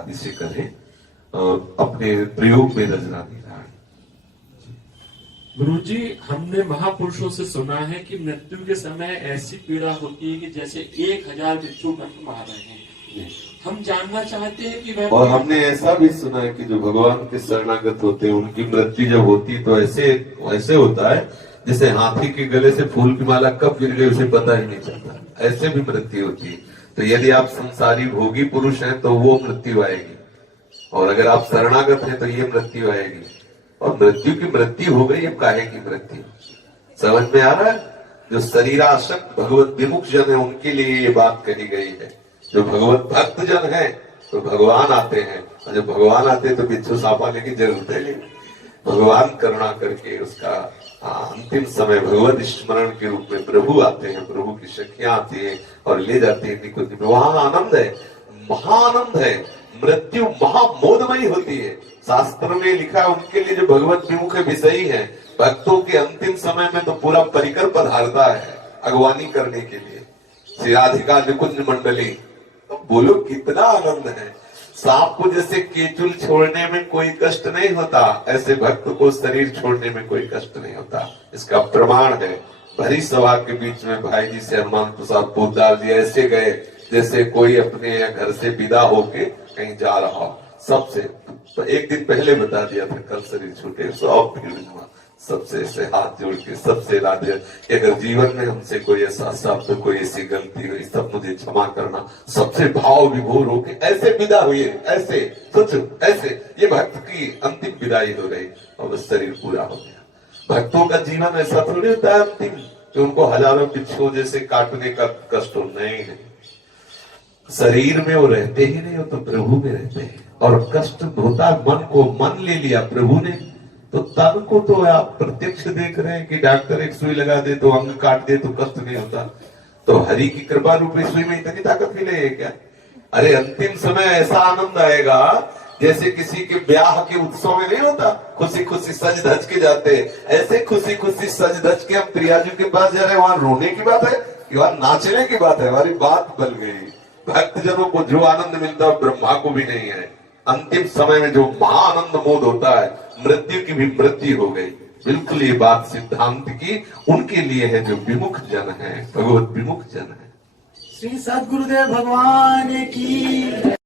आदि से करें और अपने प्रयोग में रजना नहीं रहा। गुरुजी, हमने महापुरुषों से सुना है कि मृत्यु के समय ऐसी पीड़ा होती है कि जैसे 1000 बिच्छू डंक मार रहे हैं। हम जानना चाहते हैं कि और हमने ऐसा भी सुना है कि जो भगवान के शरणागत होते हैं उनकी मृत्यु जब होती है तो ऐसे होता है जैसे हाथी के गले से फूल की माला कब गिर गई उसे पता ही नहीं चलता, ऐसे भी मृत्यु होती है। तो यदि आप संसारी भोगी पुरुष हैं तो वो मृत्यु आएगी, और अगर आप शरणागत हैं तो ये मृत्यु आएगी। और मृत्यु की मृत्यु हो गई, अब काहे की मृत्यु? समझ में आ रहा है? जो शरीरासक्त भगवत विमुख जन है उनके लिए ये बात कही गई है। जो भगवत भक्त जन है तो भगवान आते हैं, और जब भगवान आते हैं तो बिच्छू सापा लेके जरूरत है। भगवान करुणा करके उसका अंतिम समय भगवत स्मरण के रूप में प्रभु आते हैं, प्रभु की सखियां आती है और ले जाते हैं निकुंज में। वहां आनंद है, महाआनंद है। मृत्यु महामोदमयी होती है। शास्त्र में लिखा है उनके लिए जो भगवत विमुख विषयी है, भक्तों के अंतिम समय में तो पूरा परिकर पधारता है अगवानी करने के लिए। श्री राधिका निकुंज मंडली, तो बोलो कितना आनंद है। सांप को जैसे केचुल छोड़ने में कोई कष्ट नहीं होता, ऐसे भक्त को शरीर छोड़ने में कोई कष्ट नहीं होता। इसका प्रमाण है भरी सभा के बीच में भाई जी से हनुमान प्रसाद पोत डाल दिया, ऐसे गए जैसे कोई अपने घर से विदा होके कहीं जा रहा हो। सबसे तो एक दिन पहले बता दिया था कल शरीर छूटे, सब भीड़ हुआ, सबसे ऐसे हाथ जोड़ के सबसे राधे कि अगर जीवन में हमसे कोई ऐसा शब्द कोई ऐसी गलती हुई सब मुझे क्षमा करना। सबसे भाव विभोर होके ऐसे विदा हुए, ऐसे सोचो, ऐसे ये भक्त की अंतिम विदाई हो गई और शरीर पूरा हो गया। भक्तों का जीवन ऐसा थोड़ी होता है अंतिम कि उनको हजारों बिच्छू जैसे काटने का कष्ट नहीं है। शरीर में वो रहते ही नहीं, हो तो प्रभु में रहते हैं। और कष्ट होता है मन को, मन ले लिया प्रभु ने, तो तन को तो आप प्रत्यक्ष देख रहे हैं कि डॉक्टर एक सुई लगा दे तो अंग काट दे तो कष्ट नहीं होता। तो हरि की कृपा रूपी सुई में इतनी ताकत मिले है क्या? अरे अंतिम समय ऐसा आनंद आएगा जैसे किसी के ब्याह के उत्सव में नहीं होता, खुशी खुशी सज धज के जाते, ऐसे खुशी खुशी सज धज के हम प्रियाजू के पास जा रहे हैं। वहां रोने की बात है कि वहां नाचने की बात है? हमारी बात बल गई। भक्तजनों को जो आनंद मिलता है ब्रह्मा को भी नहीं है। अंतिम समय में जो महाआनंद मोद होता है, मृत्यु की भी मृत्यु हो गई। बिल्कुल ये बात सिद्धांत की उनके लिए है जो विमुख जन है, भगवत विमुख जन है। श्री सद्गुरुदेव भगवान की